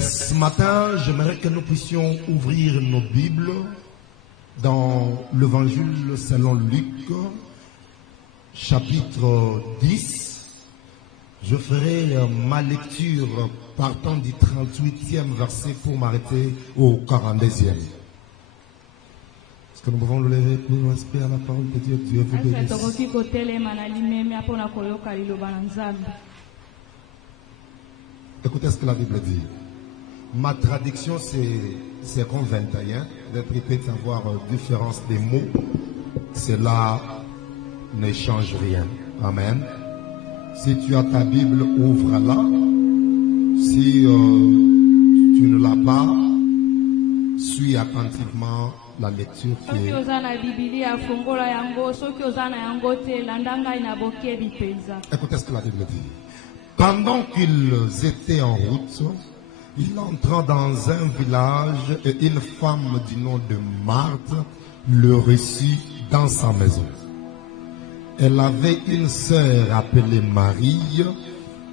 Ce matin, j'aimerais que nous puissions ouvrir nos Bibles dans l'Évangile selon Luc, chapitre 10. Je ferai ma lecture partant du 38e verset pour m'arrêter au 42e. Est-ce que nous pouvons le lever pour respecter la parole de Dieu? Dieu vous bénisse. Écoutez ce que la Bible dit. Ma traduction, c'est comme 21. D'être peut avoir différence des mots. Cela ne change rien. Amen. Si tu as ta Bible, ouvre-la. Si tu ne l'as pas, suis attentivement la lecture qui est... Écoutez ce que la Bible dit. Pendant qu'ils étaient en route, il entra dans un village et une femme du nom de Marthe le reçut dans sa maison. Elle avait une sœur appelée Marie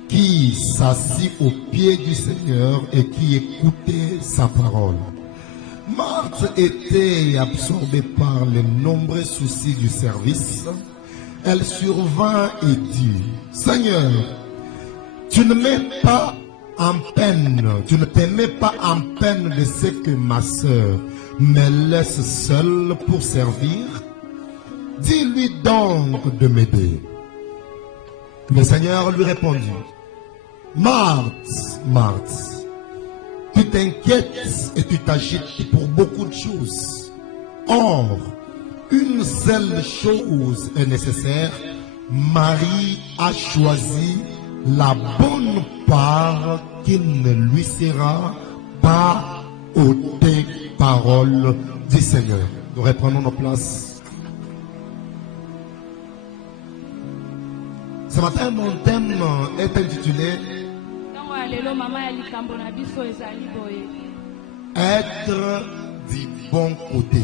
qui s'assit aux pieds du Seigneur et qui écoutait sa parole. Marthe était absorbée par les nombreux soucis du service. Elle survint et dit: Seigneur, tu ne mets pas en peine, tu ne te mets pas en peine de ce que ma sœur me laisse seule pour servir. Dis-lui donc de m'aider. Le Seigneur lui répondit: Marthe, Marthe, tu t'inquiètes et tu t'agites pour beaucoup de choses. Or, une seule chose est nécessaire. Marie a choisi la bonne part qui ne lui sera pas ôtée. Parole du Seigneur. Nous reprenons nos places. Ce matin, mon thème est intitulé Être du bon côté.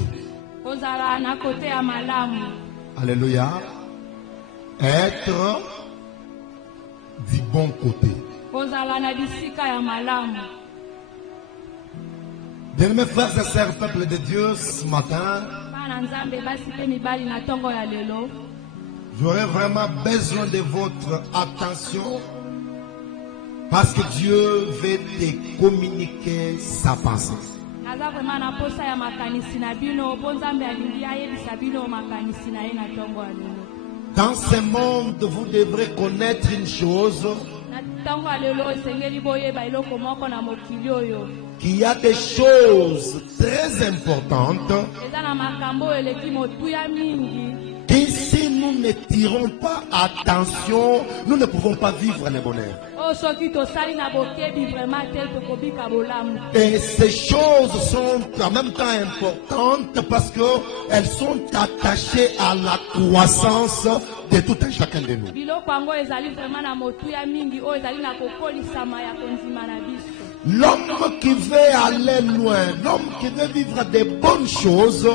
Alléluia. Être du bon côté. Bien-aimés frères et sœurs, peuple de Dieu, ce matin, j'aurais vraiment besoin de votre attention parce que Dieu veut te communiquer sa pensée. Dans ce monde, vous devrez connaître une chose, qu'il y a des choses très importantes qui, si nous ne tirons pas attention, nous ne pouvons pas vivre le bonheur. Et ces choses sont en même temps importantes parce qu'elles sont attachées à la croissance de tout un chacun de nous. L'homme qui veut aller loin, l'homme qui veut vivre des bonnes choses,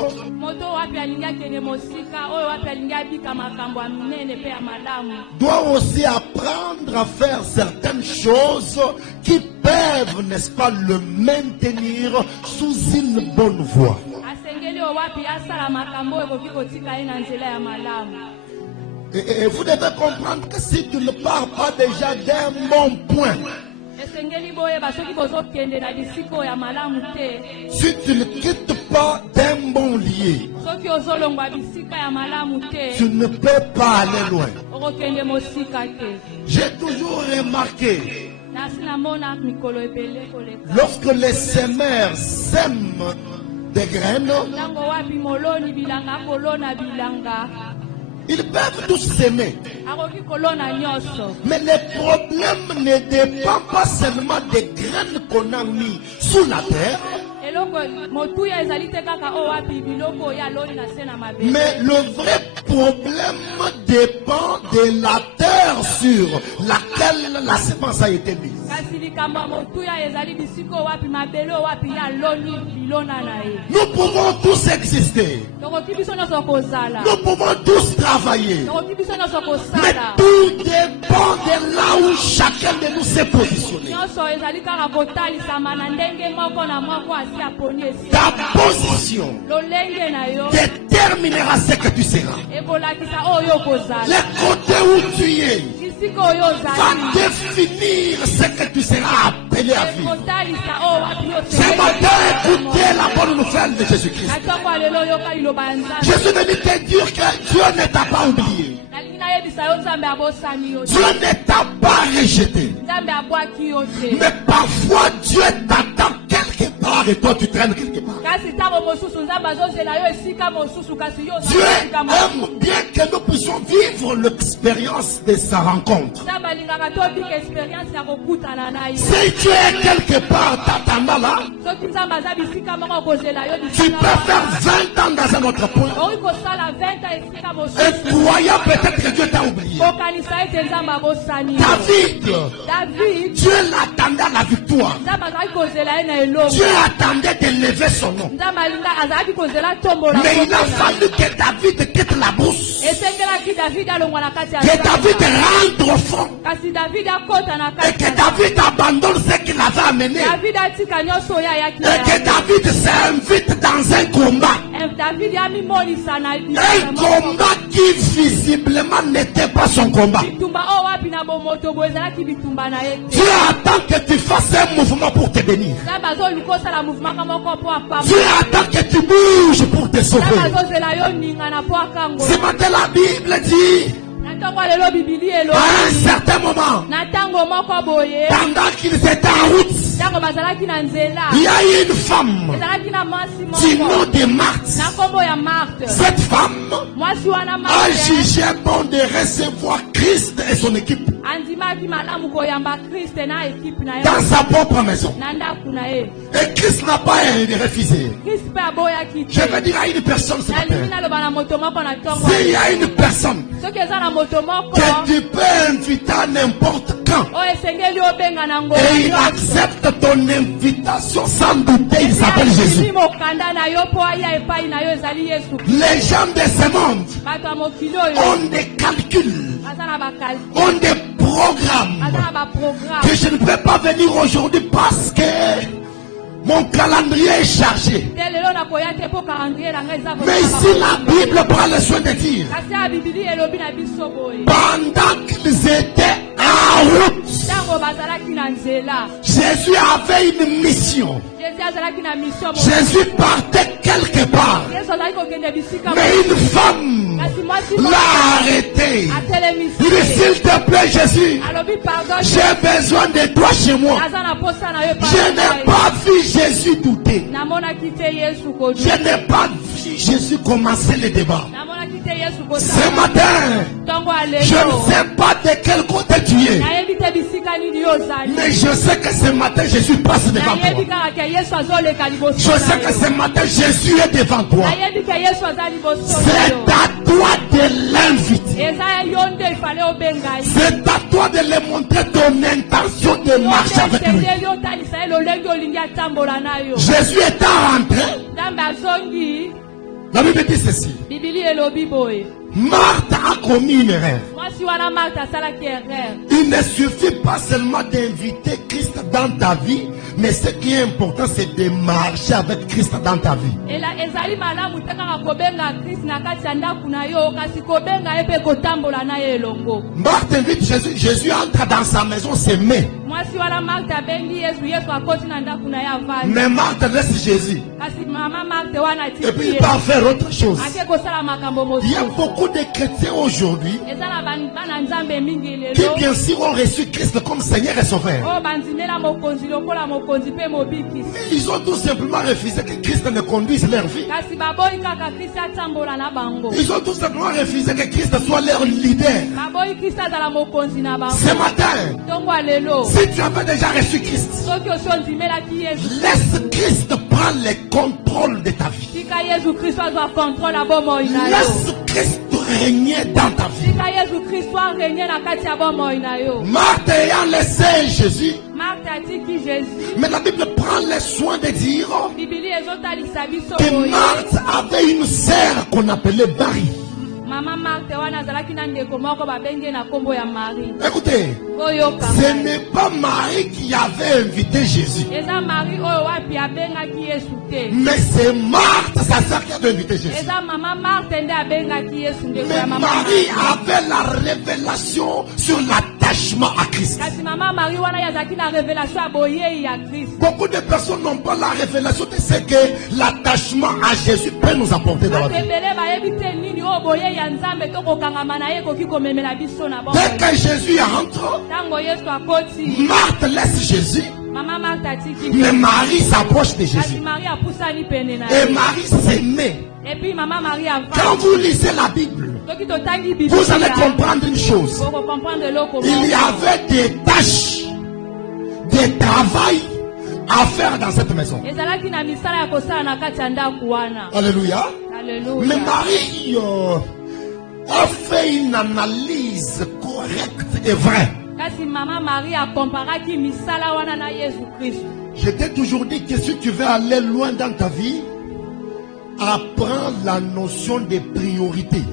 doit aussi apprendre à faire certaines choses qui peuvent, n'est-ce pas, le maintenir sous une bonne voie. Et vous devez comprendre que si tu ne pars pas déjà d'un bon point, si tu ne quittes pas d'un bon lieu, tu ne peux pas aller loin. J'ai toujours remarqué, lorsque les semeurs sèment des graines, ils peuvent tous s'aimer. Mais le problème ne dépend pas seulement des graines qu'on a mis sous la terre. Mais le vrai problème dépend de la terre sur laquelle la semence a été mise. Nous pouvons tous exister. Nous pouvons tous travailler. Mais tout dépend de là où chacun de nous s'est positionné. Ta position déterminera ce que tu seras. Le côté où tu es va définir ce que tu seras appelé à vivre. Ce matin, écoutez la bonne nouvelle de Jésus-Christ. Jésus venu te dire que Dieu ne t'a pas oublié. Dieu ne t'a pas rejeté. Mais parfois Dieu t'attend quelque part et toi tu traînes quelque part. Dieu aime bien que nous puissions vivre l'expérience de sa rencontre. Si tu es quelque part t'attendant là, tu peux faire 20 ans dans un autre point et croyant peut-être que Dieu t'a oublié. David, Dieu l'attendait à la victoire. Dieu attendait d'élever son nom. Mais il a fallu que David quitte la brousse. Que David rentre au fond. Et que David abandonne ce qu'il avait amené. Et que David s'invite dans un combat. Un combat qui visiblement n'était pas son combat. Dieu attend que tu fasses un mouvement pour te bénir. Dieu attend que tu bouges pour te sauver. Ce matin la Bible dit, à un certain moment, pendant qu'ils étaient en route, il y a une femme du nom de Marthe. Cette femme a jugé bon de recevoir Christ et son équipe dans sa propre maison. Et Christ n'a pas refusé. Je veux dire à une personne ce matin, s'il y a une personne que tu peux inviter à n'importe quand et il accepte ton invitation sans douter, il s'appelle Jésus. Les gens de ce monde ont des calculs, ont des programmes que je ne peux pas venir aujourd'hui parce que mon calendrier est chargé. Mais ici la Bible prend le soin de dire, pendant qu'ils étaient en route, Jésus avait une mission. Jésus partait quelque part. Mais une femme l'a arrêté. Il dit, s'il te plaît Jésus, j'ai besoin de toi chez moi. Je n'ai pas vu Jésus douter. Je n'ai pas vu Jésus commencer le débat. Ce matin, je ne sais pas de quel côté tu es, mais je sais que ce matin Jésus passe devant toi. Je sais que ce matin Jésus est devant toi. C'est à toi de l'inviter. C'est à toi de lui montrer ton intention de marcher avec lui. Jésus est rentré. La Bible dit ceci. Marthe a commis une erreur. Il ne suffit pas seulement d'inviter Christ dans ta vie, mais ce qui est important, c'est de marcher avec Christ dans ta vie. Marthe invite Jésus. Jésus entre dans sa maison, se met. Mais Marthe laisse Jésus. Et puis il va faire autre chose. Il y a beaucoup de chrétiens aujourd'hui qui bien sûr ont reçu Christ comme Seigneur et Sauveur. Mais ils ont tout simplement refusé que Christ ne conduise leur vie. Ils ont tout simplement refusé que Christ soit leur leader. Ce matin, si tu avais déjà reçu Christ, laisse Christ prendre le contrôle de ta vie. Laisse Christ régner dans ta vie. Marthe ayant laissé Jésus, mais la Bible prend le soin de dire que Marthe avait une sœur qu'on appelait Marie. Écoutez, ce n'est pas Marie qui avait invité Jésus, mais c'est Marthe, sa sœur, qui avait invité Jésus. Mais Marie avait la révélation sur l'attachement à Christ. Beaucoup de personnes n'ont pas la révélation de ce que l'attachement à Jésus peut nous apporter dans la vie. Dès que Jésus entre, Marthe laisse Jésus, mais Marie s'approche de Jésus. Et Marie s'aimait. Quand vous lisez la Bible, vous allez comprendre une chose. Il y avait des tâches, des travail à faire dans cette maison. Alléluia. Mais Marie a fait une analyse correcte et vraie. Je t'ai toujours dit que si tu veux aller loin dans ta vie, apprends la notion des priorités.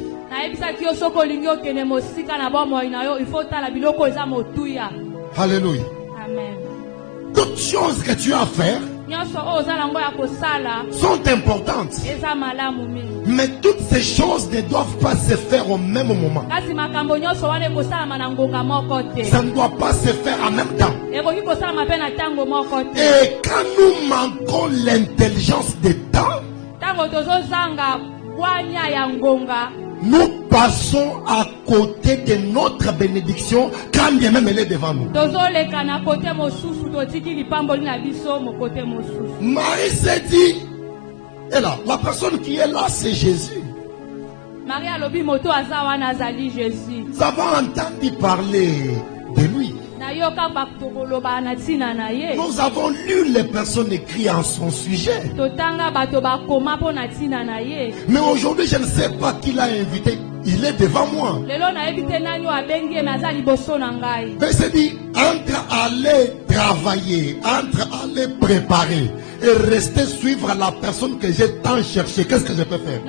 Alléluia. Amen. Toutes choses que tu as à faire sont importantes. Mais toutes ces choses ne doivent pas se faire au même moment. Ça ne doit pas se faire en même temps. Et quand nous manquons l'intelligence des temps, nous passons à côté de notre bénédiction quand bien même elle est devant nous. Marie s'est dit, et là, la personne qui est là, c'est Jésus. Nous avons entendu parler de lui. Nous avons lu les personnes écrites en son sujet. Mais aujourd'hui, je ne sais pas qui l'a invité. Il est devant moi. Mais c'est dit, entre aller travailler, entre aller préparer et rester suivre la personne que j'ai tant cherché, qu'est-ce que je peux faire?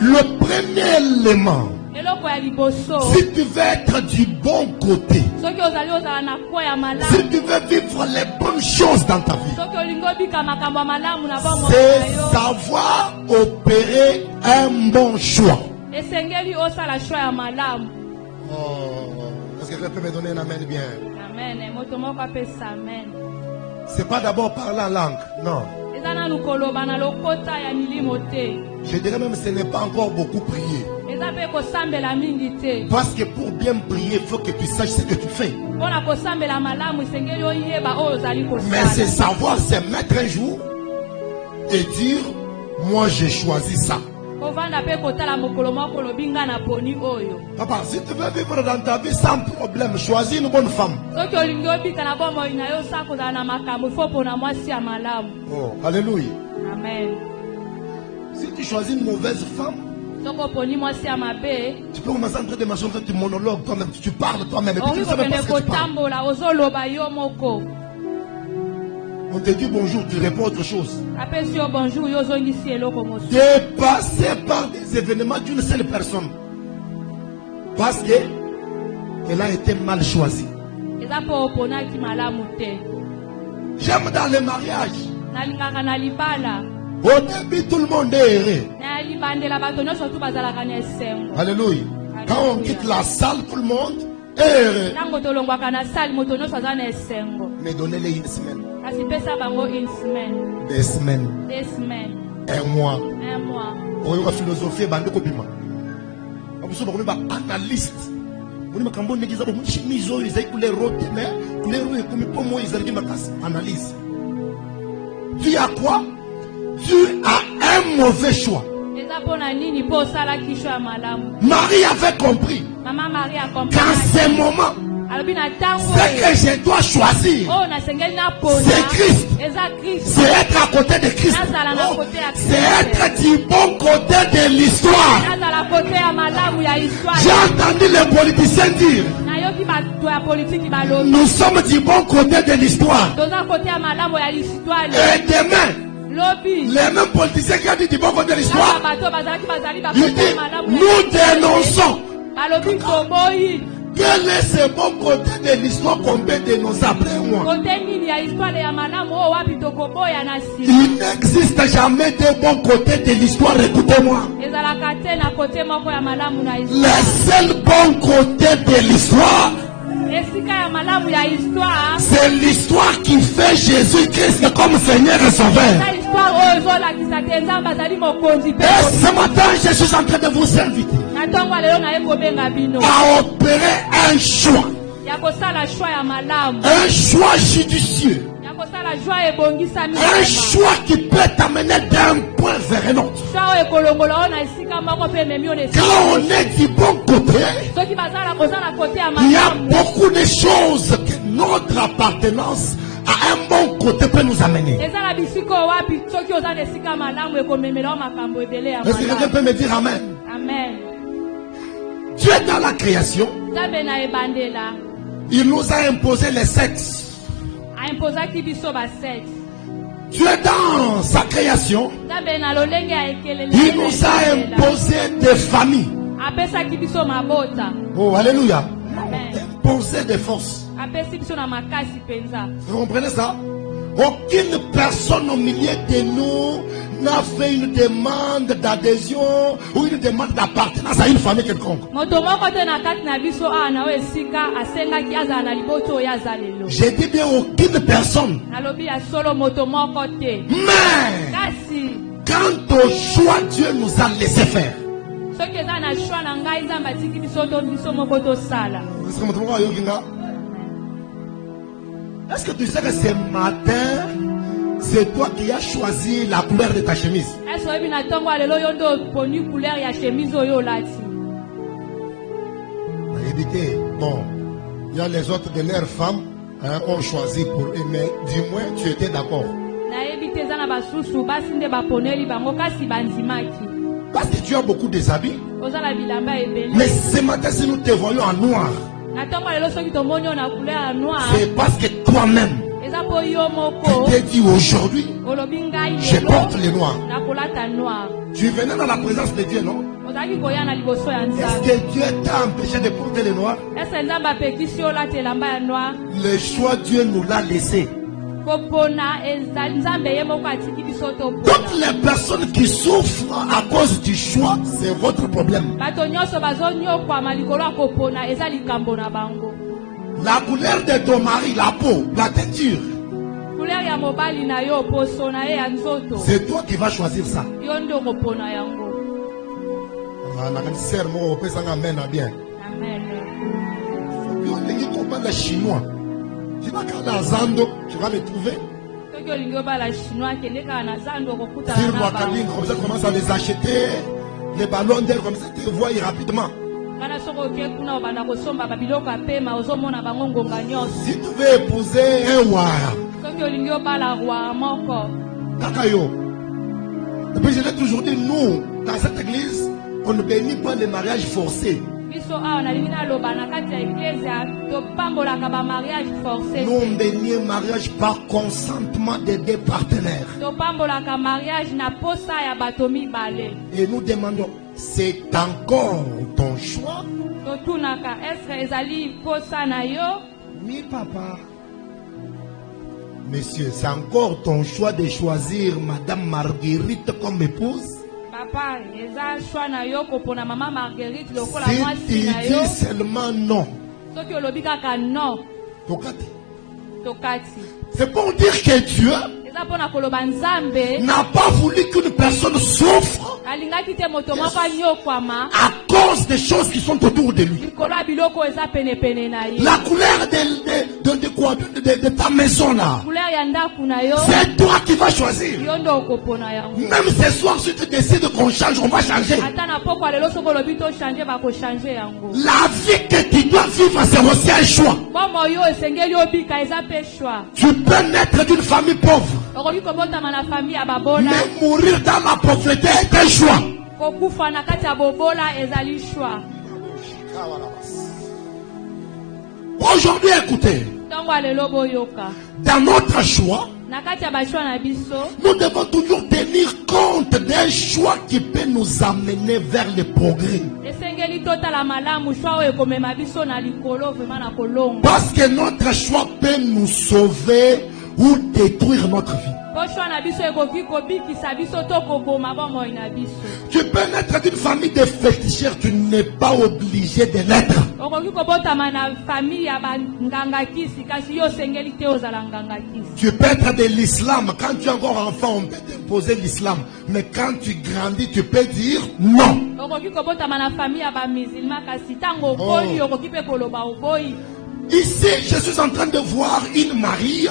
Le premier élément, si tu veux être du bon côté, si tu veux vivre les bonnes choses dans ta vie, c'est savoir opérer un bon choix. Est-ce que quelqu'un peut me donner un amen bien? C'est pas d'abord parler en langue, non. Je dirais même que ce n'est pas encore beaucoup prier. Parce que pour bien prier, il faut que tu saches ce que tu fais. Mais c'est savoir se mettre un jour et dire, moi j'ai choisi ça. Papa, si tu veux vivre dans ta vie sans problème, choisis une bonne femme. Oh, alléluia. Amen. Si tu choisis une mauvaise femme, tu peux commencer à entrer des machins, tu monologues toi-même, tu parles toi-même, et puis tu ne sais même pas ce que tu parles. On te dit bonjour, tu réponds autre chose. Dépassé par des événements d'une seule personne. Parce qu'elle a été mal choisie. J'aime dans les mariages. Au début, tout le monde est heureux. Alléluia. Quand on quitte la salle, tout le monde est heureux. Mais donnez-les une semaine. 2 semaines. 1 mois. On va philosopher, analyste. Analyse. Tu as quoi? Tu as un mauvais choix. Marie avait compris qu'en ce moment, Ce que je dois choisir, c'est Christ. C'est être à côté de Christ. C'est être du bon côté de l'histoire. J'ai entendu les politiciens dire, nous sommes du bon côté de l'histoire. Et demain, les mêmes politiciens qui ont dit du bon côté de l'histoire, ils disent, nous dénonçons. Quel est ce bon côté de l'histoire qu'on peut dénoncer après moi? Il n'existe jamais de bon côté de l'histoire, écoutez-moi. Le seul bon côté de l'histoire, c'est l'histoire qui fait Jésus-Christ comme Seigneur et Sauveur. Et ce matin, je suis en train de vous inviter à opérer un choix. Un choix judicieux. Un choix qui peut t'amener d'un point vers un autre. Quand on est du bon côté, il y a beaucoup de choses que notre appartenance à un bon côté peut nous amener. Est-ce que quelqu'un peut me dire Amen? Amen. Dieu dans la création, il nous a imposé les sexes. Dieu dans sa création, il nous a imposé des familles. Oh, alléluia. Imposé des forces. Vous comprenez ça? Aucune personne au milieu de nous n'a fait une demande d'adhésion ou une demande d'appartenance à une famille quelconque. J'ai dit bien aucune personne. Mais quant au choix, Dieu nous a laissé faire. Est-ce que tu sais que ce matin, c'est toi qui as choisi la couleur de ta chemise? Bon, il y a les autres de leurs femmes ont choisi pour eux, mais du moins tu étais d'accord. Parce que tu as beaucoup de habits. Mais ce matin, si nous te voyons en noir, c'est parce que toi-même, tu t'es dit aujourd'hui, je porte le noir. Tu venais dans la présence de Dieu, non? Est-ce que Dieu t'a empêché de porter le noir? Le choix, Dieu nous l'a laissé. Toutes les personnes qui souffrent à cause du choix, c'est votre problème. La couleur de ton mari, la peau, la teinture, c'est toi qui vas choisir ça. Amen. Les Chinois. Tu vas à Zando, tu vas les trouver. Sur Wakabine, comme ça, commence à les acheter. Les ballons d'air, comme ça, tu les vois rapidement. Si tu veux épouser un Wara, Kakayo. Et puis je l'ai toujours dit, nous, dans cette église, on ne bénit pas les mariages forcés. Nous on bénit un mariage par consentement des deux partenaires. Et nous demandons, c'est encore ton choix? Oui, papa. Monsieur, c'est encore ton choix de choisir Madame Marguerite comme épouse? Si tu dis seulement non, c'est pour dire que Dieu n'a pas voulu qu'une personne souffre à cause des choses qui sont autour de lui. La couleur de ta maison là, c'est toi qui vas choisir. Même ce soir, si tu décides qu'on change, on va changer. La vie que tu dois vivre, c'est aussi un choix. Tu peux naître d'une famille pauvre, mais mourir dans la pauvreté est un choix. Aujourd'hui, écoutez, dans notre choix, nous devons toujours tenir compte d'un choix qui peut nous amener vers le progrès. Parce que notre choix peut nous sauver ou détruire notre vie. Tu peux naître d'une famille de féticheurs, tu n'es pas obligé de l'être. Tu peux être de l'islam. Quand tu es encore enfant, on peut t'imposer l'islam. Mais quand tu grandis, tu peux dire non. Ici, je suis en train de voir une Marie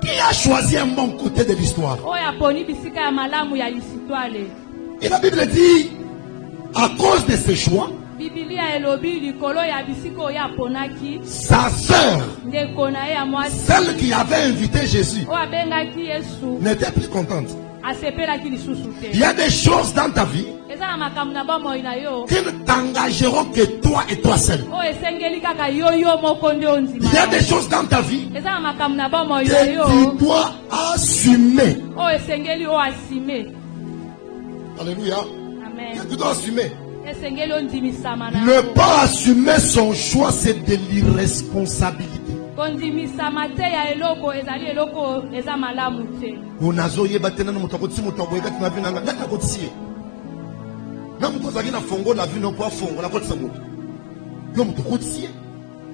qui a choisi un bon côté de l'histoire. Et la Bible dit, à cause de ce choix, sa sœur, celle qui avait invité Jésus, n'était plus contente. Il y a des choses dans ta vie qui ne t'engageront que toi et toi seul. Il y a des choses dans ta vie que tu dois assumer. Alléluia. Que tu dois assumer. Ne pas assumer son choix, c'est de l'irresponsabilité.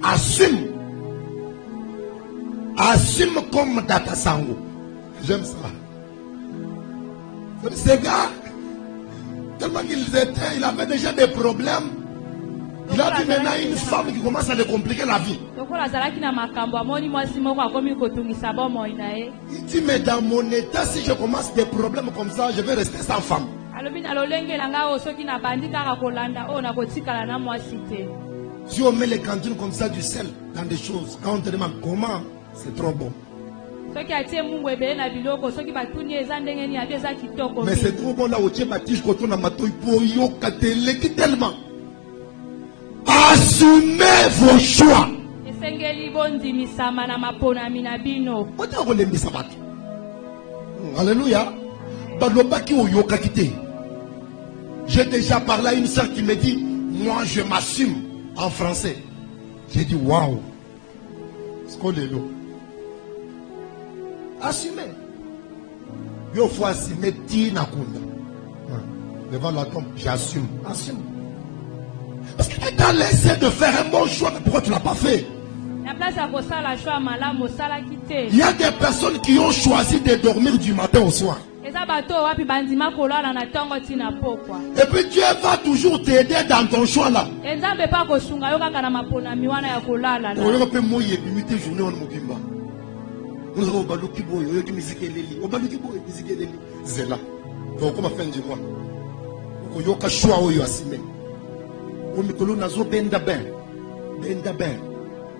Assume. Assume comme Data Sango. J'aime ça. Ces gars, tellement il avait déjà des problèmes. Il a dit maintenant une femme qui commence à lui compliquer la vie. Il dit mais dans mon état, si je commence des problèmes comme ça, je vais rester sans femme. Si on met les cantines comme ça du sel dans des choses, quand on te demande comment, c'est trop bon. Mais c'est trop bon là où tu es bâti, quand on a matouille pour yoka tellement. Assumez vos choix. Alléluia. J'ai déjà parlé à une soeur qui me dit, moi je m'assume en français. J'ai dit waouh. Assumez. Il faut assumer Tina Kunda. Devant la tombe, j'assume. Assume. Parce que tu as laissé de faire un bon choix, mais pourquoi tu ne l'as pas fait? Il y a des personnes qui ont choisi de dormir du matin au soir. Et puis Dieu va toujours t'aider dans ton choix là.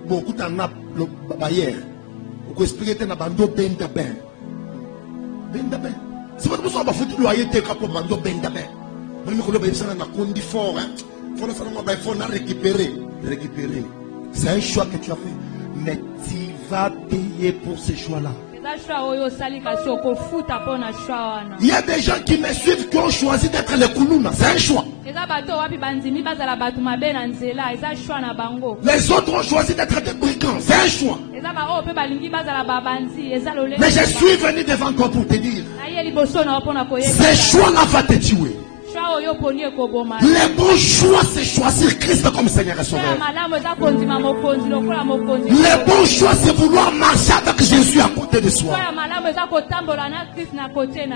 Beaucoup t'en a le barrière. Pour expliquer que bando benda ben. Benda ben. C'est pas pour ça qu'on faut loyer tes capos bando benda ben. Même que le bébé ça n'a pas dit fort hein. Faut récupérer. C'est un choix que tu as fait. Mais tu vas payer pour ce choix-là. Il y a des gens qui me suivent qui ont choisi d'être les Koulouna. C'est un choix. Les autres ont choisi d'être des brigands. C'est un choix. Mais je suis venu devant toi pour te dire, ce choix-là va te tuer. Les bons choix, c'est choisir Christ comme Seigneur et Sauveur. Les bons choix, c'est vouloir marcher avec Jésus à côté de soi.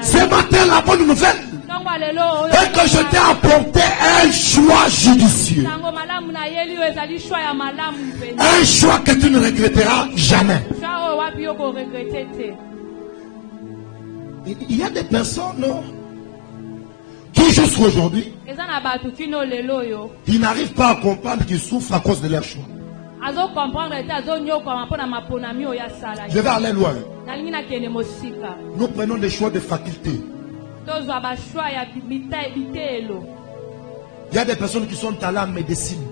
Ce matin, la bonne nouvelle est que je t'ai apporté un choix judicieux. Un choix que tu ne regretteras jamais. Il y a des personnes qui jusqu'à aujourd'hui, ils n'arrivent pas à comprendre qu'ils souffrent à cause de leur choix. Je vais aller loin. Nous prenons des choix de faculté. Il y a des personnes qui sont allées en médecine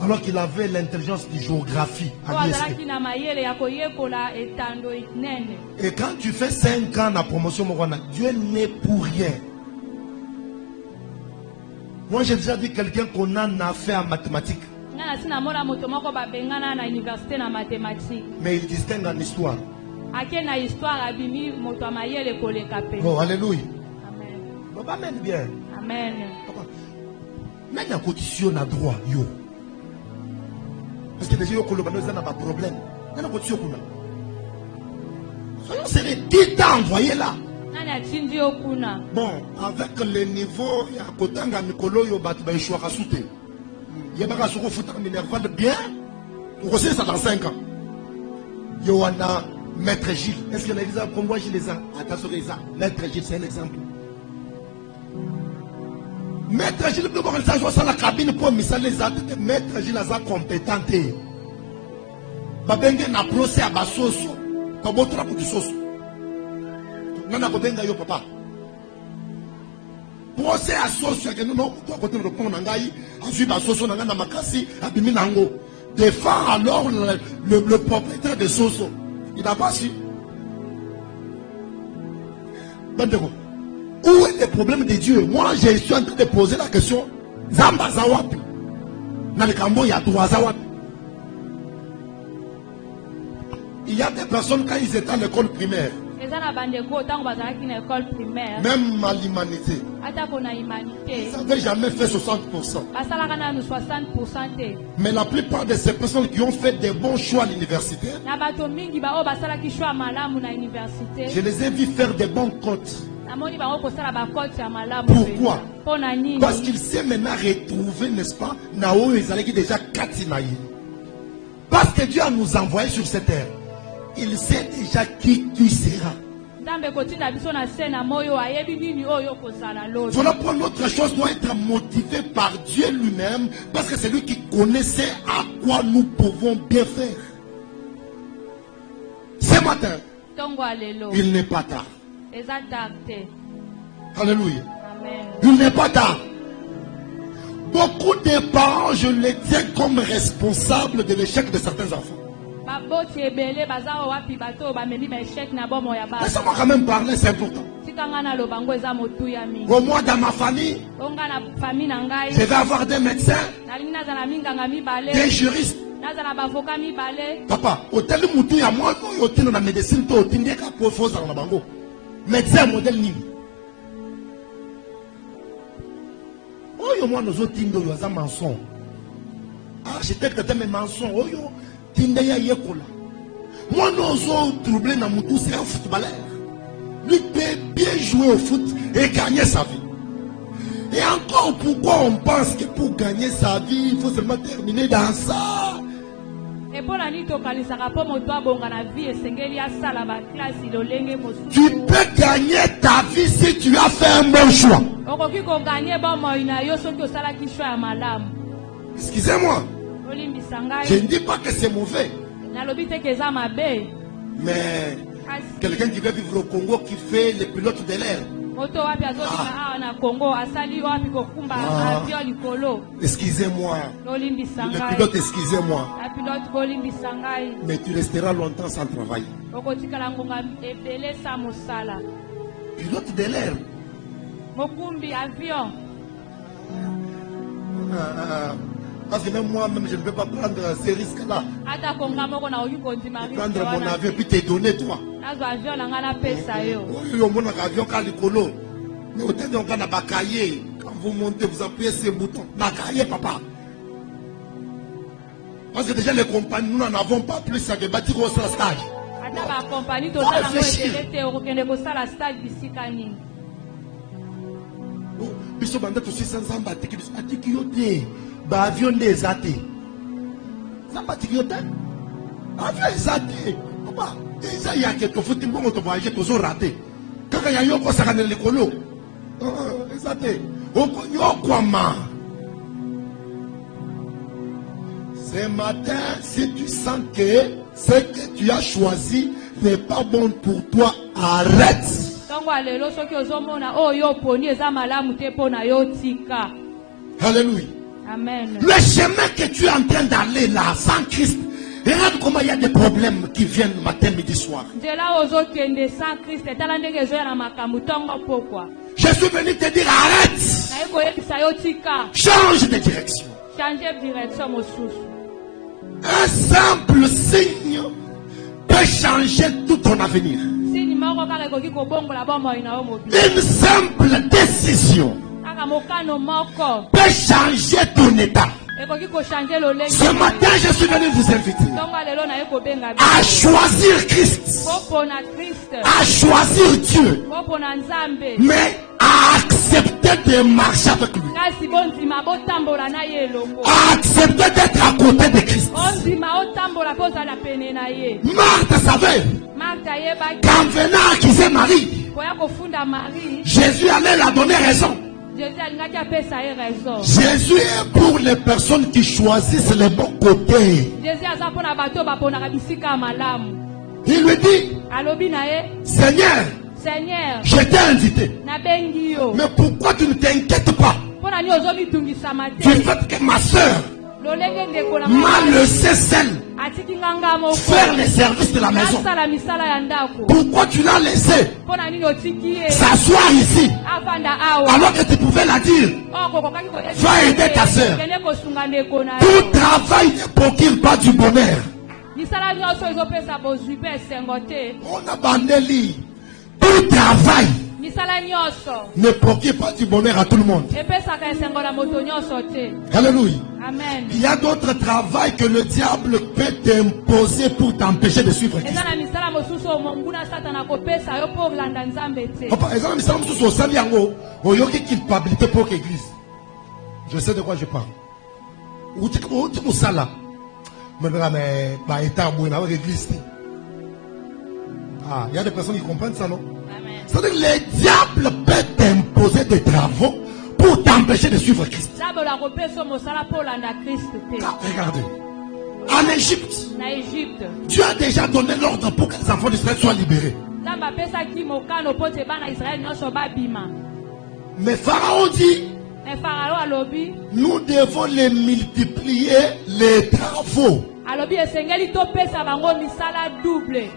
alors qu'il avait l'intelligence de géographie. Et quand tu fais 5 ans la promotion, Dieu n'est pour rien. Moi j'ai déjà vu quelqu'un qu'on en a fait en mathématiques. Mais il distingue en histoire. Oh, alléluia. Amen. Amen bien. Amen. Mais il y a une condition à droit. Parce que déjà, il y a un problème. Il y a une condition. Soyons sérieux. Qui t'a envoyé là? Bon, avec le niveau, il y a un côté de Mikolo, il y a un choix à soutenir. Il y a un choix à soutenir bien. On sait ça dans 5 ans. Il y a un maître Gilles. Est-ce que l'exemple, comme moi, je les ai? Attention, maître Gilles, c'est un exemple. Maître Gilles, nous avons dans la cabine pour misaler les autres. Maître Gilles est compétent. Babengue na procès à basoso. Comme autre à bout du soso. Nana Bobenga yo papa. Procès à soso. Nous avons côté de pont Nangaï. Ensuite, basoso Nangana Makasi. Abimi Nango. Défend alors le propriétaire de soso. Il n'a pas su. Bandego. Où est le problème de Dieu? Moi, je suis en train de poser la question. Zamba Zawapi. Dans le Cambo, il y a 3 Zawapi. Il y a des personnes, quand ils étaient à l'école primaire, même à l'humanité, ils n'avaient jamais fait 60%. Mais la plupart de ces personnes qui ont fait des bons choix à l'université, je les ai vus faire des bons cotes. Pourquoi? Parce qu'il s'est maintenant retrouvé, n'est-ce pas, Nao Ezaleki déjà Katinaï. Parce que Dieu a nous envoyé sur cette terre. Il sait déjà qui tu seras. Voilà pourquoi notre chose doit être motivée par Dieu lui-même, parce que c'est lui qui connaissait à quoi nous pouvons bien faire. Ce matin, il n'est pas tard. Alléluia. Amen. Il n'est pas tard. Beaucoup de parents, je les tiens comme responsables de l'échec de certains enfants. Laissez-moi quand même parler, c'est important. Au moins dans ma famille, je vais avoir des médecins, des juristes. Papa, hôtel Moutou, il y a moi, hôtel dans la médecine, hôtel n'est qu'à profos dans la bango. Médecin modèle Nimi. Oh, yo, moi, nous autres, nous avons mensonge. Architecte, t'as mes mensonges. Oh, yo, Tindeya Yekola. Moi, nous avons troublé dans Moutou, c'est un footballeur. Lui peut bien jouer au foot et gagner sa vie. Et encore, pourquoi on pense que pour gagner sa vie, il faut seulement terminer dans ça? Tu peux gagner ta vie si tu as fait un bon choix. Excusez-moi. Je ne dis pas que c'est mauvais. Mais quelqu'un qui veut vivre au Congo qui fait le pilote de l'air. Excusez-moi. Le pilote, excusez-moi. Mais tu resteras longtemps sans travail. Pilote de l'air. Parce que même moi-même, je ne peux pas prendre ces risques-là. Prendre mon avion puis te donner toi. Mon avion quand le colo. Mais au terme de bakaye, quand vous montez, vous appuyez ces boutons. Bakaye, papa. Parce que déjà les compagnies, nous n'en avons pas plus à bâtir au stage. Biso banda to 600 batiki biso batiki yote ba avion des athées. Ça batiki yote. Avion des athées. Papa, ça y a que to futi mbongo to voyager to zo raté. Kaka ya yoko sakana likolo. Les athées. Oko yokwama. Ce matin, si tu sens que ce que tu as choisi n'est pas bon pour toi, arrête. Alléluia. Amen. Le chemin que tu es en train d'aller là, sans Christ, regarde comment il y a des problèmes qui viennent matin, midi, soir. Je suis venu te dire arrête. Change de direction. Un simple signe peut changer tout ton avenir. Une simple décision peut changer ton état. Ce matin, je suis venu vous inviter à choisir Christ, à choisir Dieu, mais à accepter de marcher avec lui, à accepter d'être à côté de Christ. Marthe savait qu'en venant accuser Marie, Jésus allait la donner raison. Jésus est pour les personnes qui choisissent les bons côtés. Il lui dit, Seigneur, je t'ai invité. Mais pourquoi tu ne t'inquiètes pas du fait que ma soeur m'a laissé seule faire les services de la maison? Pourquoi tu l'as laissé s'asseoir ici alors que tu pouvais la dire? Va aider ta soeur. Tout travail ne procure pas du bonheur. On a bandé. Tout travail ne procure pas du bonheur à tout le monde. Alléluia. Amen. Il y a d'autres travails que le diable peut t'imposer pour t'empêcher de suivre Christ. Je sais de quoi je parle. Ah, il y a des personnes qui comprennent ça, non? C'est-à-dire que le diable peut t'imposer des travaux pour t'empêcher de suivre Christ. Ah, regardez. En Égypte, Dieu a déjà donné l'ordre pour que les enfants d'Israël soient libérés. Mais Pharaon dit, nous devons les multiplier les travaux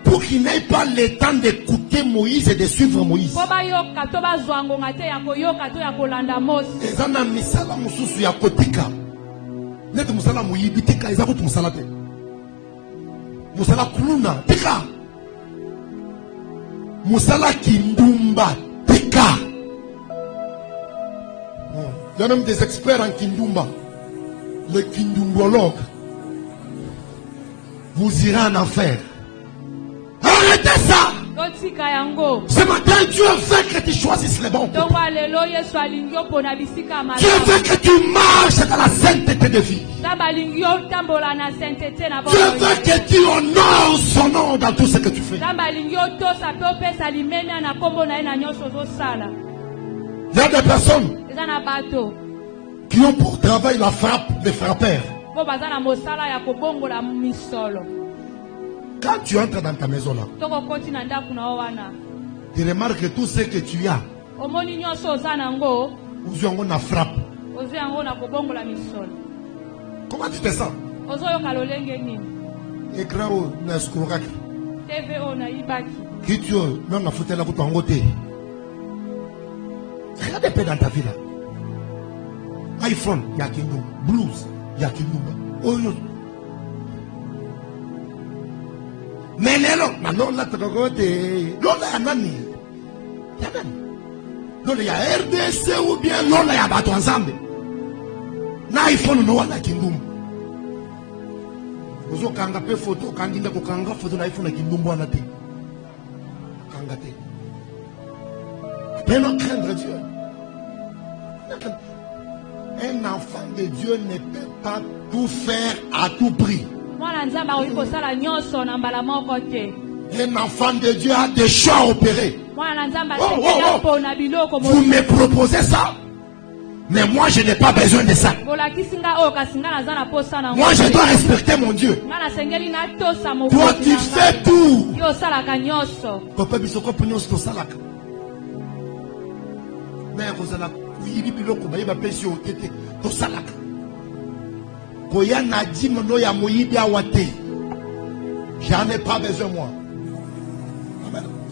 pour qu'ils n'aient pas le temps d'écouter Moïse et de suivre Moïse. Il y a même des experts en Kindumba. Les Kindumbologues. Vous irez en enfer. Arrêtez ça! Ce matin, Dieu veut que tu choisisses les bons. Dieu veut que tu marches dans la sainteté de vie. Dieu veut que tu honores son nom dans tout ce que tu fais. Il y a des personnes qui ont pour travail la frappe, les frappeurs. Quand tu entres dans ta maison là, tu remarques que tout ce que tu as, vous avez une frappe. Comment tu te sens? Écran ou n'escroquerie. Qui tu as, non, la faute là pour ton côté. Regarde un peu dans ta vie là. iPhone, il y a Kindle. Blues, il y a Kindle. Oh, mais non, là, tu as nani. Donc il y a RDC ou bien non, il y a bateau ensemble. Na iPhone no wala kindumbu. Ozo kanga pe photo kandinga ko kanga photo na iPhone kindumbu ana te. Kanga te. Apprenons à craindre Dieu. Un enfant de Dieu ne peut pas tout faire à tout prix. Un enfant de Dieu a des choix à opérer. Vous me proposez ça, mais moi je n'ai pas besoin de ça. Moi je dois respecter mon Dieu. Toi tu fais tout. Papa bisoko punyo sto salaka. Mais vous allez kuyibi biloko ba yeba pesi otete to salaka. Koya na di mono ya moyibi awate. J'en ai pas besoin moi.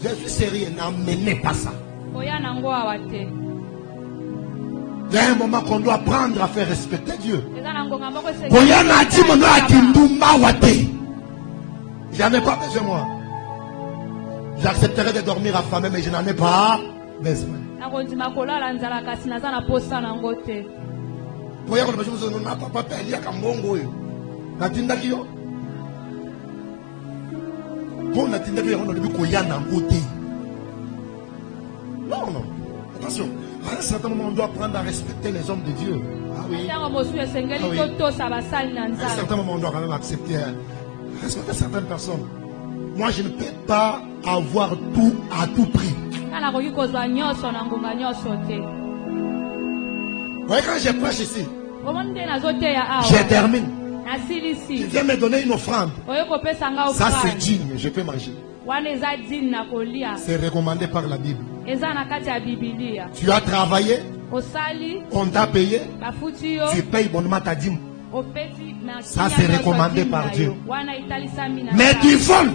Je suis sérieux, n'amenez pas ça. Il y a un moment qu'on doit apprendre à faire respecter Dieu. J'en ai pas besoin moi. J'accepterai de dormir affamé, mais je n'en ai pas besoin. Non, non. Attention. À un certain moment, on doit apprendre à respecter les hommes de Dieu. Ah oui. Ah oui. À un certain moment, on doit quand même accepter, respecter certaines personnes. Moi, je ne peux pas avoir tout à tout prix. Vous voyez, quand je prêche ici, je termine. Tu viens me donner une offrande. Ça, c'est digne, je peux manger. C'est recommandé par la Bible. Tu as travaillé, on t'a payé, tu payes bonnement ta dîme. Ça, c'est recommandé par Dieu. Mais tu voles,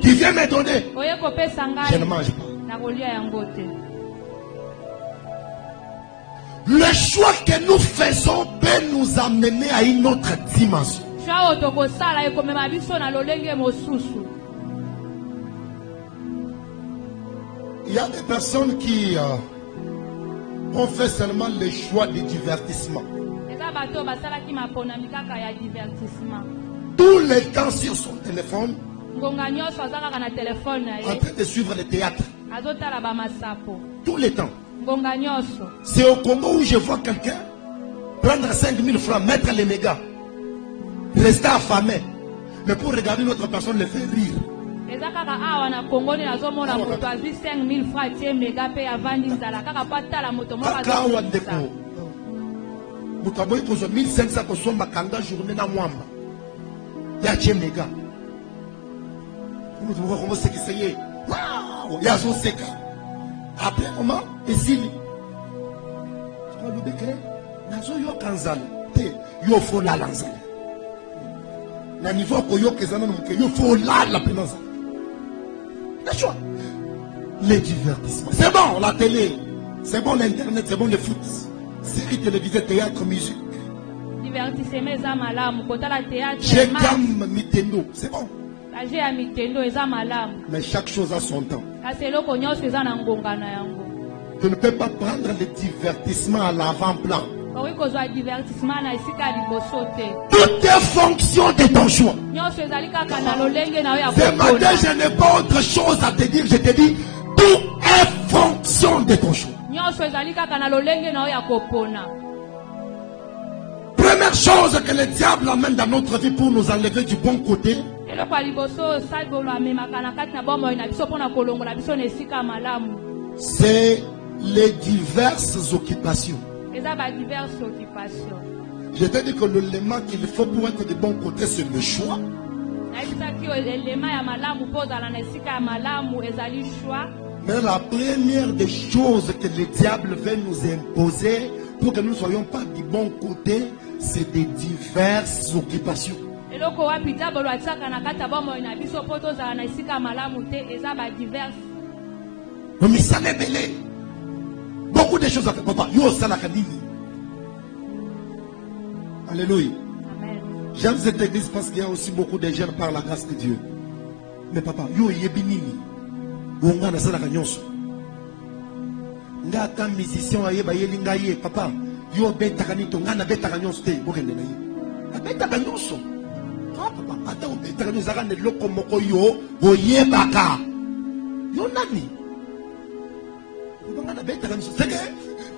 tu viens me donner, je ne mange pas. Le choix que nous faisons peut nous amener à une autre dimension. Il y a des personnes qui ont fait seulement le choix du divertissement. Tout le temps sur son téléphone, en train de suivre le théâtre. Tout le temps. C'est au Congo où je vois quelqu'un prendre 5000 francs, mettre les mégas, rester affamé, mais pour regarder une autre personne le faire rire. Après un moment, ici, les divertissements. C'est bon la télé, c'est bon l'internet, c'est bon le foot, séries télévisées, théâtre, musique. J'ai gamme Nintendo, c'est bon. Mais chaque chose a son temps. Tu ne peux pas prendre le divertissement à l'avant-plan. Tout est fonction de ton choix. Ce matin, je n'ai pas autre chose à te dire. Je te dis, tout est fonction de ton choix. Première chose que le diable amène dans notre vie pour nous enlever du bon côté, c'est les diverses occupations. Je t'ai dit que l'élément qu'il faut pour être de bon côté, c'est le choix. Mais la première des choses que le diable veut nous imposer pour que nous ne soyons pas du bon côté, c'est des diverses occupations. Mais ça m'est belé. Beaucoup de choses à faire, papa. Yo, ça la kadini. Alléluia. J'aime cette église parce qu'il y a aussi beaucoup de jeunes par la grâce de Dieu. Mais papa, yo yebinini. Gonga na ça la kanyonso. Ngata musicien aye ba yelinga ye papa yo betaka ni to ngana betaka nyonso te bokende na ye betaka nyonso papa ata o betaka nyonso aka ne loko moko yo boyebaka yo nani ngana betaka nyonso c'est que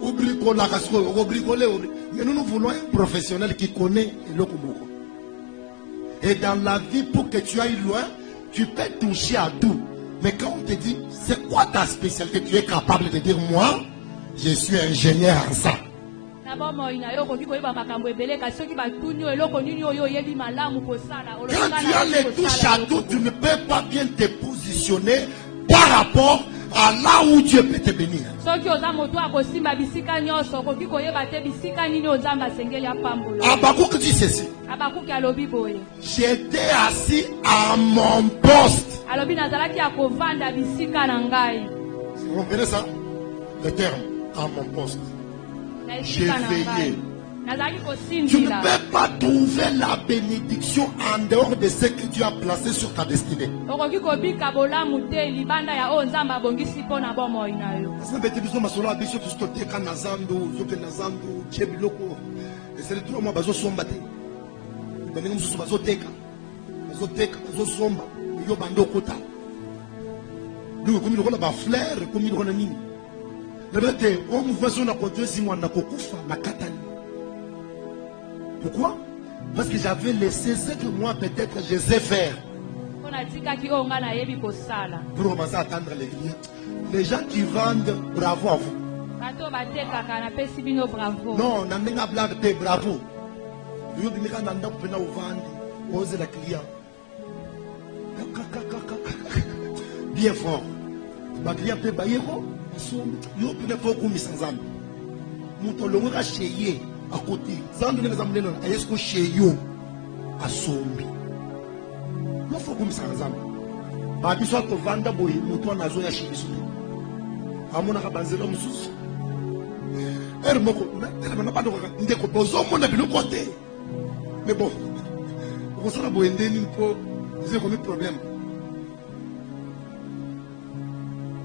au bricola kasko au bricoler mais nous voulons un professionnel qui connaît loko moko. Et dans la vie, pour que tu ailles loin, tu peux toucher à tout. Mais quand on te dit, c'est quoi ta spécialité, tu es capable de dire, moi, je suis ingénieur en ça. Quand tu as les touches à tout, tu ne peux pas bien te positionner par rapport à là où Dieu peut te bénir. Habakkuk dit ceci. J'étais assis à mon poste. Vous comprenez ça? Le terme, à mon poste. J'ai veillé. Tu ne peux pas trouver la bénédiction en dehors de ce que Dieu a placé sur ta destinée. Pourquoi? Parce que j'avais laissé ce que moi peut-être je sais faire. Pour commencer à attendre les clients. Les gens qui vendent, bravo à vous. Non, n'a blague de bravo. Osez la client. Bien fort. Ma client peut bailler. Yo peut pas comme sans âme. Mon longue chez à côté. Sans donner les âmes là. Est-ce que chez yo a sombi? Non faut comme sans âme. Ba biso to vanda boy muto na zo ya chez biso. Amona ka banzelo mususu. Moko na pas de ndeko bozo mona bilo côté. Mais bon. Vous savez boy ndeni po c'est comme problème.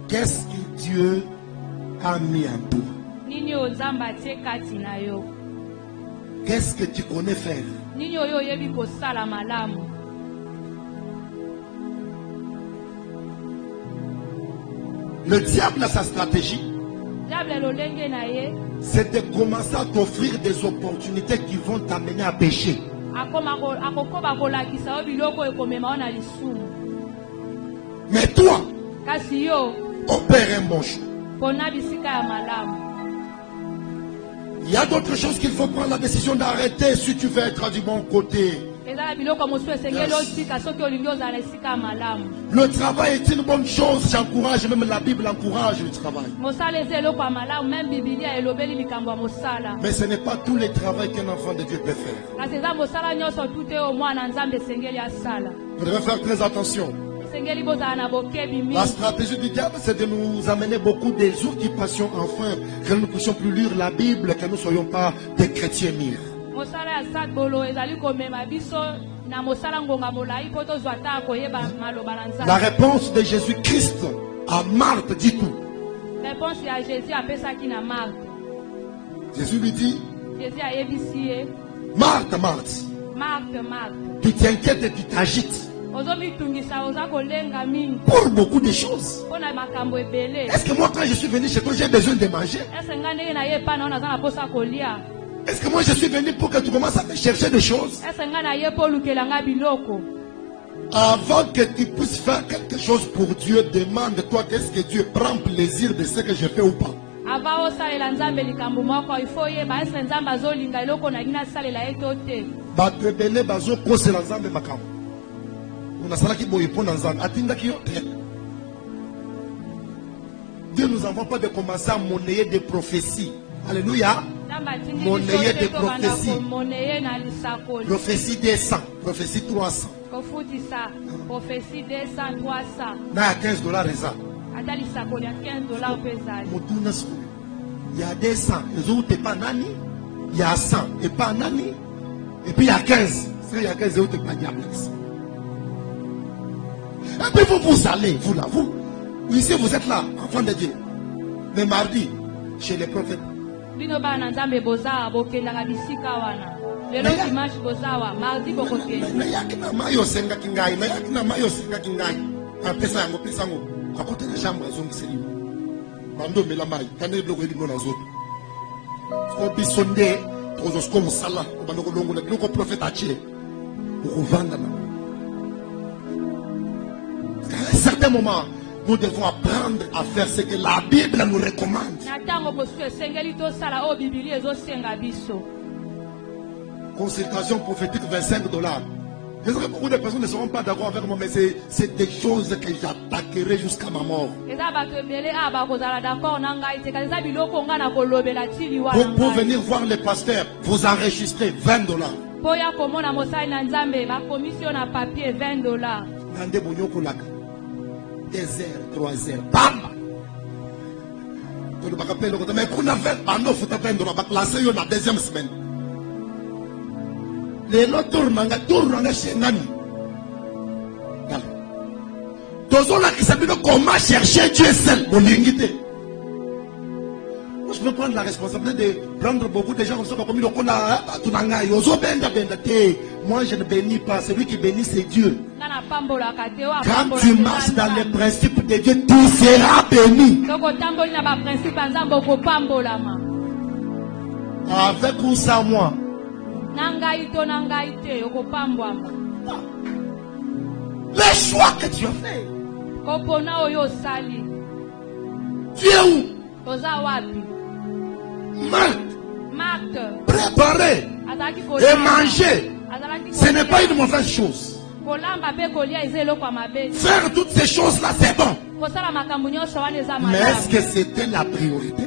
Qu'est-ce que Dieu a mis en toi? Qu'est-ce que tu connais faire? Le diable a sa stratégie. C'est de commencer à t'offrir des opportunités qui vont t'amener à pécher. Mais toi, opère un bon choix. Il y a d'autres choses qu'il faut prendre la décision d'arrêter si tu veux être du bon côté. Yes. Le travail est une bonne chose, j'encourage, même la Bible encourage le travail. Mais ce n'est pas tout le travail qu'un enfant de Dieu peut faire. Vous devez faire très attention. La stratégie du diable, c'est de nous amener beaucoup des occupations afin que nous ne puissions plus lire la Bible, que nous ne soyons pas des chrétiens mûrs. La réponse de Jésus-Christ à Marthe dit tout. Jésus lui dit, Marthe, Marthe, tu t'inquiètes et tu t'agites pour beaucoup de choses. Est-ce que moi, quand je suis venu chez toi, j'ai besoin de manger? Est-ce que moi, je suis venu pour que tu commences à me chercher des choses? Avant que tu puisses faire quelque chose pour Dieu, demande-toi qu'est-ce que Dieu prend plaisir de ce que je fais ou pas. Dieu nous envoie pas de commencer à monnayer des prophéties. Alléluia. Monnayer des prophéties. Prophétie 200, prophétie 300. Prophétie 200, 300. Là, il y a $15 ça. Il y a 200, les autres pas nani. Il y a 100 et pas nani. Et puis il y a 15. Il y a 15 autres pas diable. Et puis vous allez, vous là, vous. Ici vous êtes là, enfant de Dieu. Mais mardi, chez les prophètes. Bino bana nzambe boza bokendaka bisika wana. Lelo dimanche bozawa, mardi bokokende. Na yakina mayo senga kingai, na yakina mayo senga kingai. Pesa yango pesa yango. Akote na chambre azongiseli. Bando mela mai, kane bloko elingo na zoto. Ko bisonde tozosko musala, bando ko longo na bloko prophète atie. Pour vendre. À un certain moment, nous devons apprendre à faire ce que la Bible nous recommande. Consultation prophétique, $25. Je sais que beaucoup de personnes ne seront pas d'accord avec moi, mais c'est des choses que j'attaquerai jusqu'à ma mort. Pour venir voir les pasteurs, vous enregistrez $20. Nande bonyoko laka 2 heures, 3 heures, bam! Tu ne vas pas payer le côté, mais pour la fête, bando faut $20, va classer la deuxième semaine. Les notes tournent chez Nani. Tous là qui savent comment chercher Dieu seul, mon linguité. Moi, je peux prendre la responsabilité de prendre beaucoup de gens comme ça, comme le Kona, Tunangaï, Ozo Benda Benda Te. Moi, je ne bénis pas. Celui qui bénit, c'est Dieu. Quand tu marches dans les principes de Dieu, tu seras béni. Avec ou sans moi. Les choix que tu as fait. Tu es où? Marthe, préparer et manger, ce n'est pas une mauvaise chose. Faire toutes ces choses-là, c'est bon. Mais est-ce que c'était la priorité?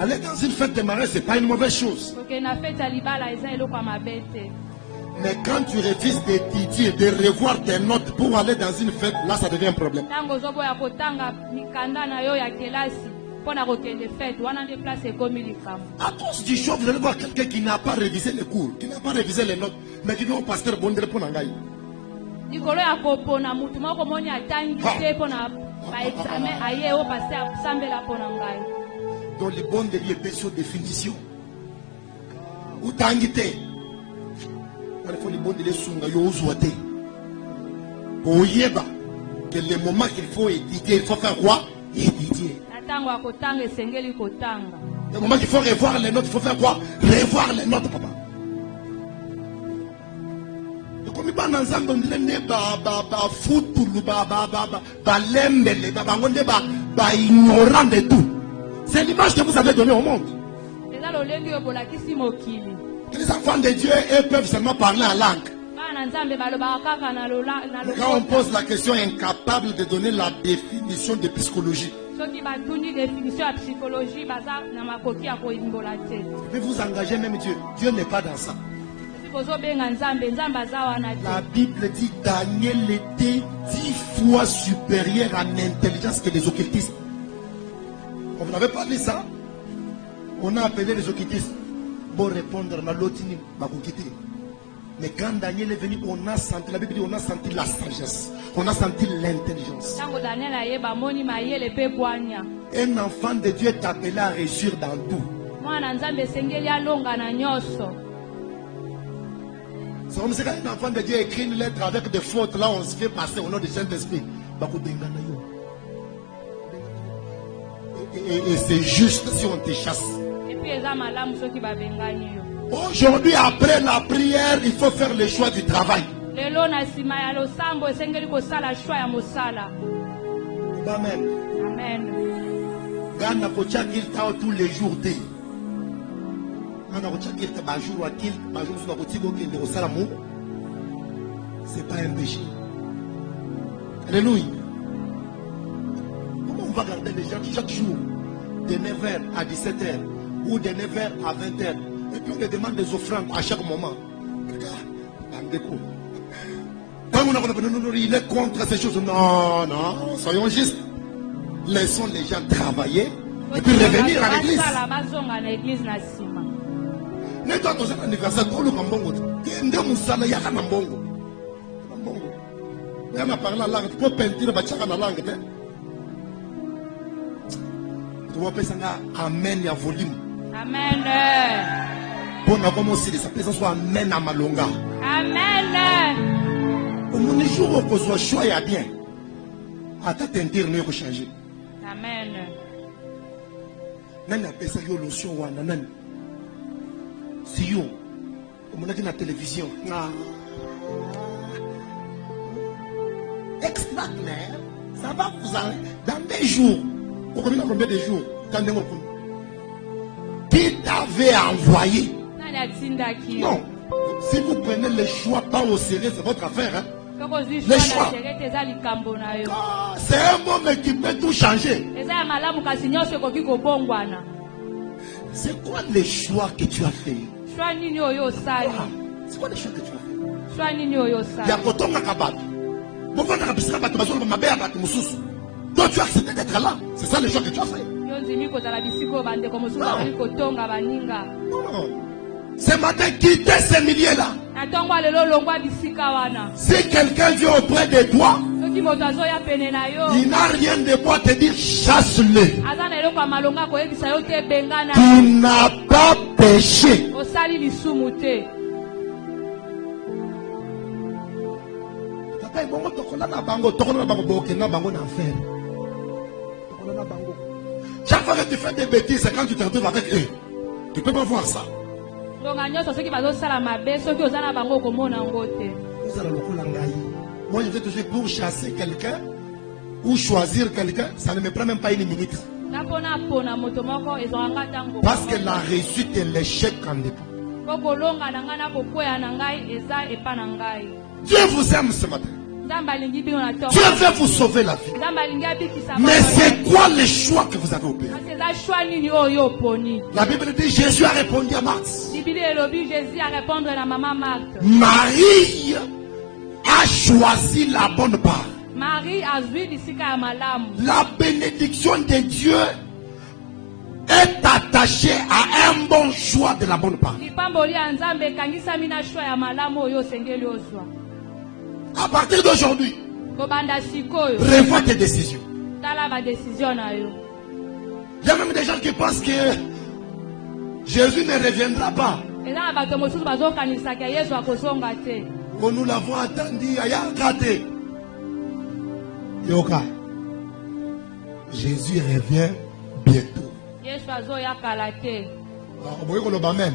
Aller dans une fête de mariage, ce n'est pas une mauvaise chose. Mais quand tu refuses d'étudier, de revoir tes notes pour aller dans une fête, là ça devient un problème. À cause du choix, vous allez voir quelqu'un qui n'a pas révisé les cours, qui n'a pas révisé les notes, mais qui dit au pasteur Bondre pour Nangaï. Dans les bonnes de lieux, sur définition. Ou tangité. Il faut les bonnes de lieux sunga yo ouzuate. Pour yeba que les moments qu'il faut étudier, il faut faire quoi? Étudier. Le moment qu'il faut revoir les notes, il faut faire quoi? Revoir les notes, papa. Comme il y a un ensemble de tout. C'est l'image que vous avez donnée au monde. Les enfants de Dieu, eux, peuvent seulement parler en langue. Quand on pose la question, incapable de donner la définition de psychologie. Mais vous engagez même Dieu. Dieu n'est pas dans ça. La Bible dit Daniel était 10 fois supérieur en intelligence que les occultistes. Vous n'avez pas dit ça? On a appelé les occultistes pour répondre à l'otini. Mais quand Daniel est venu, on a senti, la Bible dit, on a senti la sagesse, on a senti l'intelligence. Un enfant de Dieu est appelé à réussir dans tout. C'est comme si quand un enfant de Dieu écrit une lettre avec des fautes, là on se fait passer au nom du Saint-Esprit. Et c'est juste si on te chasse. Aujourd'hui, après la prière, il faut faire le choix du travail. Amen. Amen. Tous les jours. C'est pas un péché. Alléluia. Comment on va garder les gens chaque jour de 9h à 17h ou de 9h à 20h et puis on leur demande des offrandes à chaque moment? Il est contre ces choses. Non, non, soyons justes. Laissons les gens travailler et puis revenir à l'église. Mais toi, tu as un anniversaire, tu as un Il y a parlé la langue. Tu peux peinture, la langue. Tu vois, amen, il y a volume. Amen. Bon, on a commencé sa présence soit amen à Malonga. Amen. Au moins, les jours où on choix, il y a bien. À ta teinture, nous avons changé. Amen. Nani appelle ça lotion ou ananan. Si yo, on a dit la télévision. Extraordinaire, ça va vous en dans des jours. Vous connaissez combien de jours? Dans des mois. Qui t'avait envoyé? Non. Si vous prenez les choix pas au sérieux, c'est votre affaire. Hein? Les choix. C'est un moment qui peut tout changer. C'est quoi les choix que tu as fait? C'est quoi les choix que tu as fait? Il y a pourtant un cabane. Pourquoi tu as toi, tu as accepté d'être là. C'est ça les choix que tu as fait. Non. Ce matin, quittez ces milliers-là. Si quelqu'un vient auprès de toi, il n'a rien de quoi te dire, chasse-le. Tu n'as pas péché. Chaque fois que tu fais des bêtises, c'est quand tu te retrouves avec eux. Tu ne peux pas voir ça. Moi, je vais toujours pour chasser quelqu'un ou choisir quelqu'un, ça ne me prend même pas une minute. Parce que la réussite et l'échec en dépend. Dieu vous aime ce matin. Dieu veut vous sauver la vie. Mais c'est quoi les choix que vous avez opérés? La Bible dit Jésus a répondu à Marthe. Marie a choisi la bonne part. La bénédiction de Dieu est attachée à un bon choix de la bonne part. À partir d'aujourd'hui, revois tes décisions. Il y a même des gens qui pensent que Jésus ne reviendra pas. Oh, nous l'avons attendu. Yoka. Jésus revient bientôt. Amen.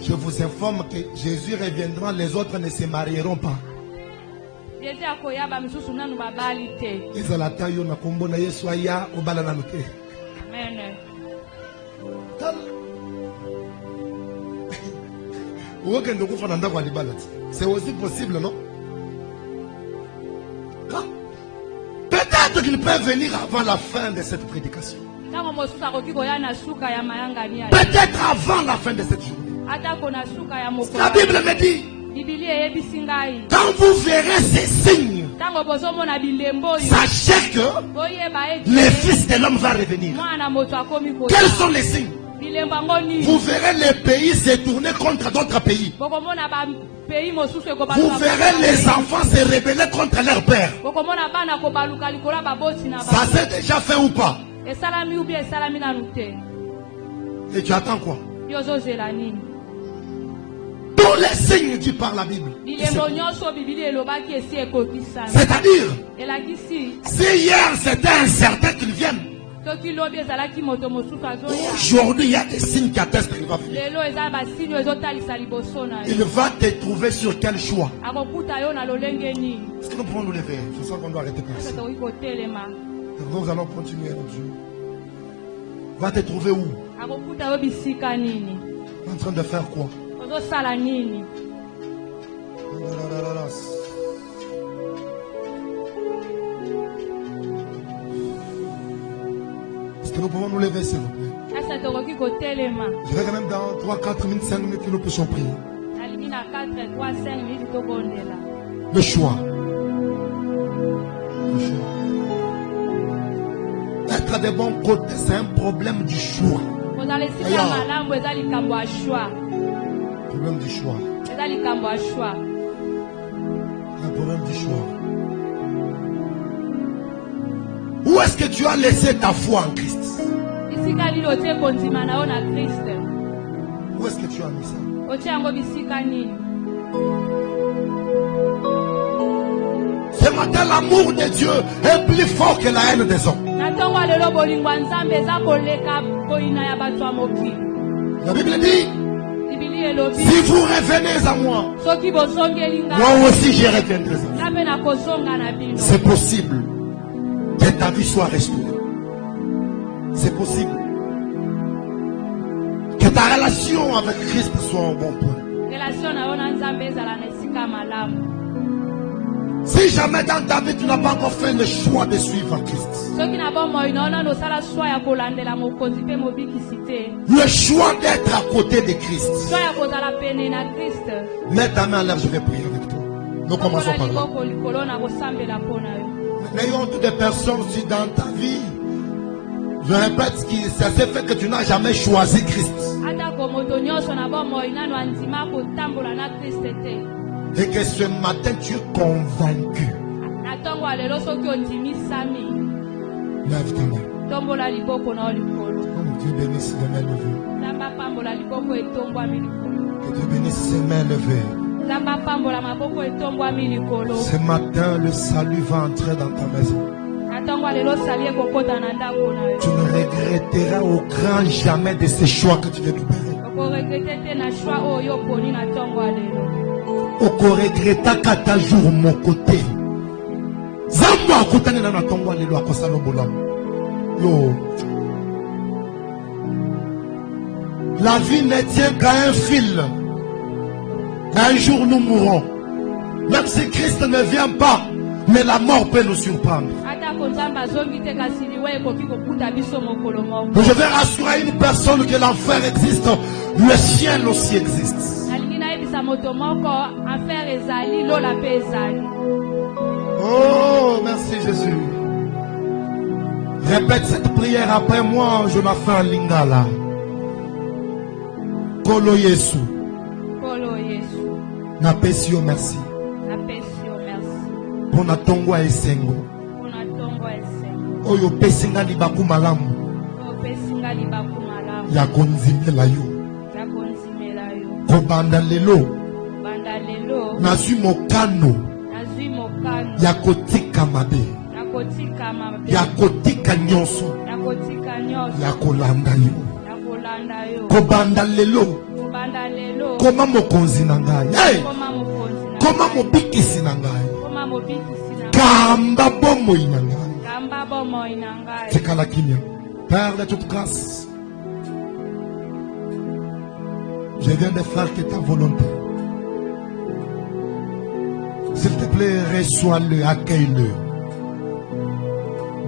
Je vous informe que Jésus reviendra, les autres ne se marieront pas. Amen. C'est aussi possible, non? Peut-être qu'il peut venir avant la fin de cette prédication. Peut-être avant la fin de cette journée. La Bible me dit, quand vous verrez ces signes, sachez que le Fils de l'homme va revenir. Quels sont les signes? Vous verrez les pays se tourner contre d'autres pays. Vous verrez les enfants se rebeller contre leur père. Ça s'est déjà fait ou pas? Et tu attends quoi? Tous les signes qui parlent la Bible. C'est-à-dire, si hier c'était incertain qu'ils viennent, aujourd'hui il y a des signes qui attestent qu'il va venir. Il va te trouver sur quel choix? Est-ce que nous pouvons nous lever? Je sens qu'on doit arrêter comme ça. Nous allons continuer notre jour. Va te trouver où? En train de faire quoi? Est-ce que nous pouvons nous lever, s'il vous plaît? Je vais quand même dans 3, 4 minutes, 5 minutes que nous puissions prier. Le choix. Le choix. Être de bon côté, c'est un problème du choix. Problème du choix. Le problème du choix. Où est-ce que tu as laissé ta foi en Christ? bisika lili otie kondima na yo na kriste Où est-ce que tu as mis ça? otie yango bisika nini? Ce matin, l'amour de Dieu est plus fort que la haine des hommes. na ntongo ya lelo bolingo ya nzambe eza koleka boyina ya bato ya mokili. La Bible dit, Bibili elobi si vous revenez à moi, soki bosongeli moi ngai aussi je reviendrai. nga mpe nakozonga na bino. C'est possible que ta vie soit restaurée. C'est possible que ta relation avec Christ soit au bon point. relation na yo na nzambe ezala na esika malamu. Si jamais dans ta vie tu n'as pas encore fait le choix de suivre Christ, soki na bomoi na yo nano osala shwa ya kolandela mokonzi mpe mobikisi te, le choix d'être à côté de Christ, shwa ya kozala pene na kriste, mets ta main en l'air, je vais prier avec toi. Nous commençons okola par là. liboko likolo na kosambela mpo na yo. N'ayons toutes des personnes si dans ta vie, je répète, ça s'est fait que tu n'as jamais choisi Christ. atako moto nyonso na bomoi nano andima kotambola na kriste te, Et que ce matin tu es convaincu. na ntongo ya lelo soki ondimisami Lève ta main. tombola liboko na yo likolo. Oh, Dieu bénisse les mains levées. nzambe apambola liboko etongwami likolo. Que Dieu bénisse ses mains levées. nzambe apambola maboko etongwami likolo. Ce matin, le salut va entrer dans ta maison. na ntongo ya lelo sali ekokota na ndako na yo. Tu ne regretteras au grand jamais de ces choix que tu viens d'opérer. okoregrete te na shwa oyo oponi na ntongo ya lelo. Okoregretaka ta jour mon côté. Zambo akutane na tongo lelo akosala bolamu. Yo. La vie ne tient qu'à un fil. Un jour nous mourrons. Même si Christ ne vient pas, mais la mort peut nous surprendre. atako nzambe azongi te kasi liwa ekoki kokuta biso mokolo moko. Mais je vais rassurer une personne que l'enfer existe, le ciel aussi existe. nalingi nayebisa moto moko affaire ezali lola mpe ezali. Oh, merci Jésus. Répète cette prière après moi, Jonathan Lingala. Kolo Yesu, kolo yesu napesi yo merci. napesi yo merci Pour na tongo esengo. mpona ntongo ya esengo Oyo pesinga libaku malamu. opesi nga libaku malamu Ya konzimela yo. ya konzimela yo. Kobanda lelo, banda lelo nazwi mokano. nazwi mokano Ya kotika mabe. ya kotika mabe Ya kotika nyonso. ya kotika nyonso Ya kolanda yo. ya kolanda yo. Kobanda lelo. kobanda lelo Koma mokonzi na ngai. Hey! koma mokonzi na Koma mobikisi na ngai. koma mobikisi na Kamba bomoi na ngai. kamba bomoi na ngai. Tekala kimia. Père de toute grâce, je viens de faire que ta volonté. S'il te plaît, reçois-le, accueille-le.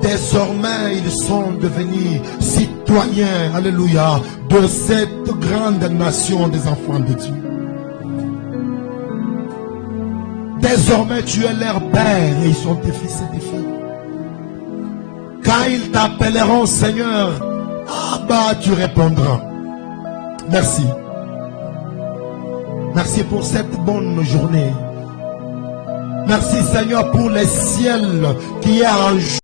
Désormais, ils sont devenus citoyens, alléluia, de cette grande nation des enfants de Dieu. Désormais, tu es leur père et ils sont tes fils et tes filles. Quand ils t'appelleront Seigneur, Abba, tu répondras. Merci. Merci pour cette bonne journée. Merci Seigneur pour le ciel qui est en jour.